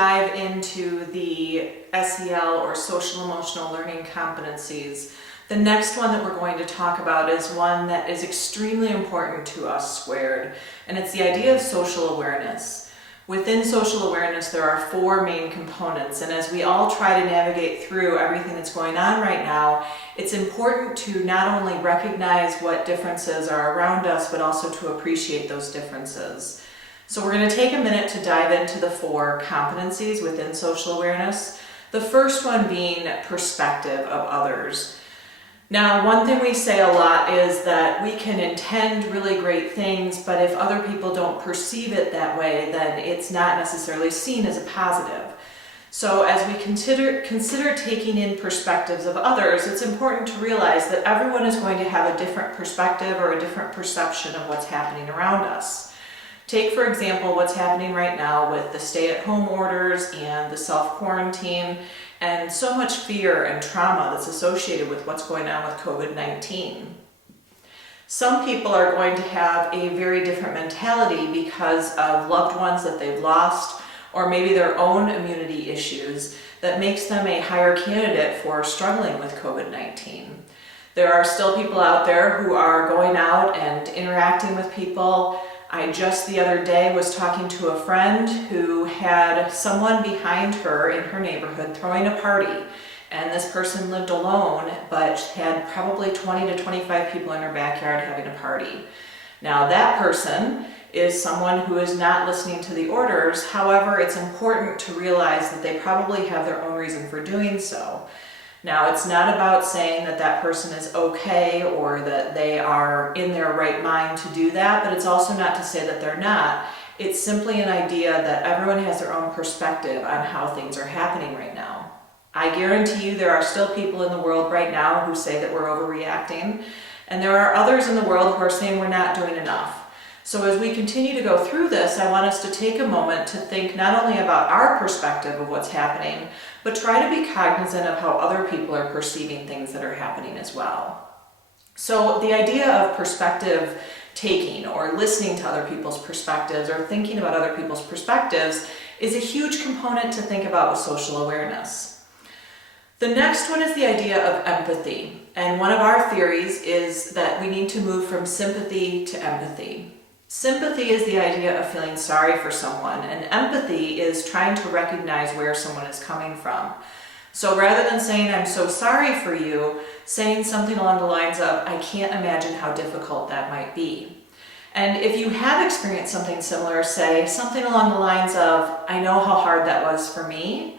dive into the SEL or social emotional learning competencies, the next one that we're going to talk about is one that is extremely important to us squared, and it's the idea of social awareness. Within social awareness, there are four main components, and as we all try to navigate through everything that's going on right now, it's important to not only recognize what differences are around us, but also to appreciate those differences. So we're going to take a minute to dive into the four competencies within social awareness. The first one being perspective of others. Now, one thing we say a lot is that we can intend really great things, but if other people don't perceive it that way, then it's not necessarily seen as a positive. So as we consider taking in perspectives of others, it's important to realize that everyone is going to have a different perspective or a different perception of what's happening around us. Take, for example, what's happening right now with the stay-at-home orders and the self-quarantine and so much fear and trauma that's associated with what's going on with COVID-19. Some people are going to have a very different mentality because of loved ones that they've lost, or maybe their own immunity issues that makes them a higher candidate for struggling with COVID-19. There are still people out there who are going out and interacting with people. I just the other day was talking to a friend who had someone behind her in her neighborhood throwing a party, and this person lived alone but had probably 20 to 25 people in her backyard having a party. Now that person is someone who is not listening to the orders. However, it's important to realize that they probably have their own reason for doing so. Now, it's not about saying that that person is okay or that they are in their right mind to do that, but it's also not to say that they're not. It's simply an idea that everyone has their own perspective on how things are happening right now. I guarantee you there are still people in the world right now who say that we're overreacting, and there are others in the world who are saying we're not doing enough. So as we continue to go through this, I want us to take a moment to think not only about our perspective of what's happening, but try to be cognizant of how other people are perceiving things that are happening as well. So the idea of perspective taking or listening to other people's perspectives or thinking about other people's perspectives is a huge component to think about with social awareness. The next one is the idea of empathy. And one of our theories is that we need to move from sympathy to empathy. Sympathy is the idea of feeling sorry for someone, and empathy is trying to recognize where someone is coming from. So rather than saying, I'm so sorry for you, saying something along the lines of, I can't imagine how difficult that might be. And if you have experienced something similar, say something along the lines of, I know how hard that was for me.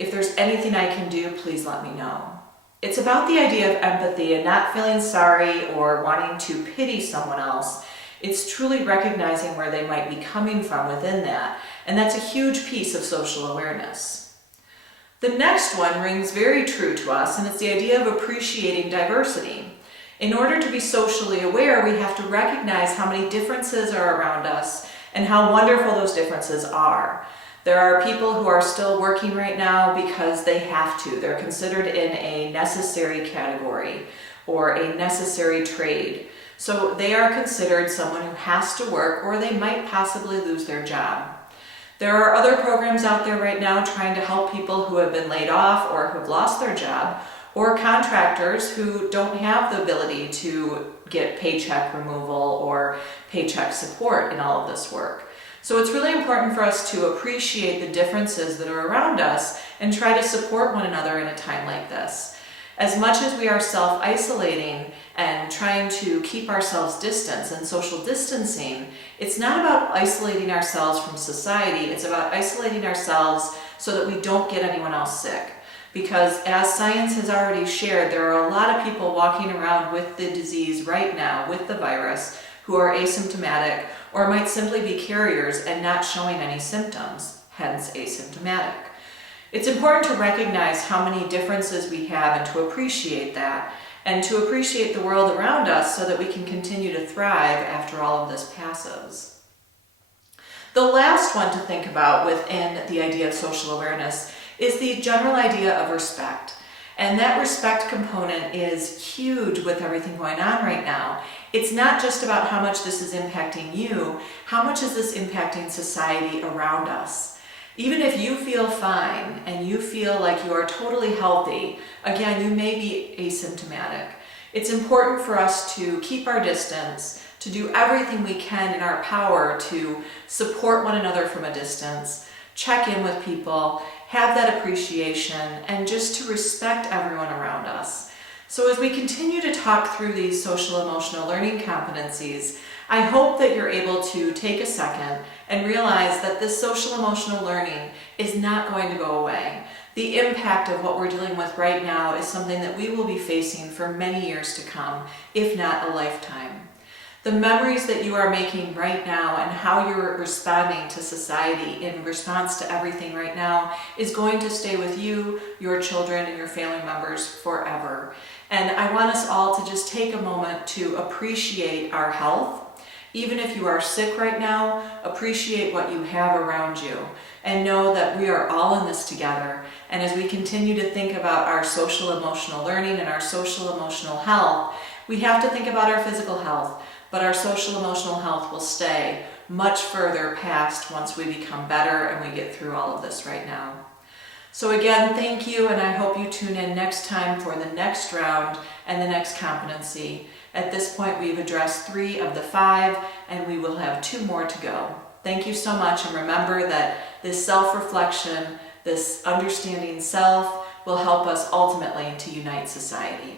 If there's anything I can do, please let me know. It's about the idea of empathy and not feeling sorry or wanting to pity someone else. It's truly recognizing where they might be coming from within that, and that's a huge piece of social awareness. The next one rings very true to us, and it's the idea of appreciating diversity. In order to be socially aware, we have to recognize how many differences are around us and how wonderful those differences are. There are people who are still working right now because they have to. They're considered in a necessary category or a necessary trade. So they are considered someone who has to work, or they might possibly lose their job. There are other programs out there right now trying to help people who have been laid off or who have lost their job, or contractors who don't have the ability to get paycheck removal or paycheck support in all of this work. So it's really important for us to appreciate the differences that are around us and try to support one another in a time like this. As much as we are self-isolating and trying to keep ourselves distance and social distancing, it's not about isolating ourselves from society, it's about isolating ourselves so that we don't get anyone else sick. Because as science has already shared, there are a lot of people walking around with the disease right now, with the virus, who are asymptomatic or might simply be carriers and not showing any symptoms, hence asymptomatic. It's important to recognize how many differences we have and to appreciate that, and to appreciate the world around us so that we can continue to thrive after all of this passes. The last one to think about within the idea of social awareness is the general idea of respect. And that respect component is huge with everything going on right now. It's not just about how much this is impacting you, how much is this impacting society around us? Even if you feel fine and you feel like you are totally healthy, again, you may be asymptomatic. It's important for us to keep our distance, to do everything we can in our power to support one another from a distance, check in with people, have that appreciation, and just to respect everyone around us. So as we continue to talk through these social emotional learning competencies, I hope that you're able to take a second and realize that this social emotional learning is not going to go away. The impact of what we're dealing with right now is something that we will be facing for many years to come, if not a lifetime. The memories that you are making right now and how you're responding to society in response to everything right now is going to stay with you, your children, and your family members forever. And I want us all to just take a moment to appreciate our health. Even if you are sick right now, appreciate what you have around you and know that we are all in this together. And as we continue to think about our social emotional learning and our social emotional health, we have to think about our physical health, but our social emotional health will stay much further past once we become better and we get through all of this right now. So again, thank you, and I hope you tune in next time for the next round and the next competency. At this point, we've addressed 3 of the 5, and we will have 2 more to go. Thank you so much, and remember that this self-reflection, this understanding self, will help us ultimately to unite society.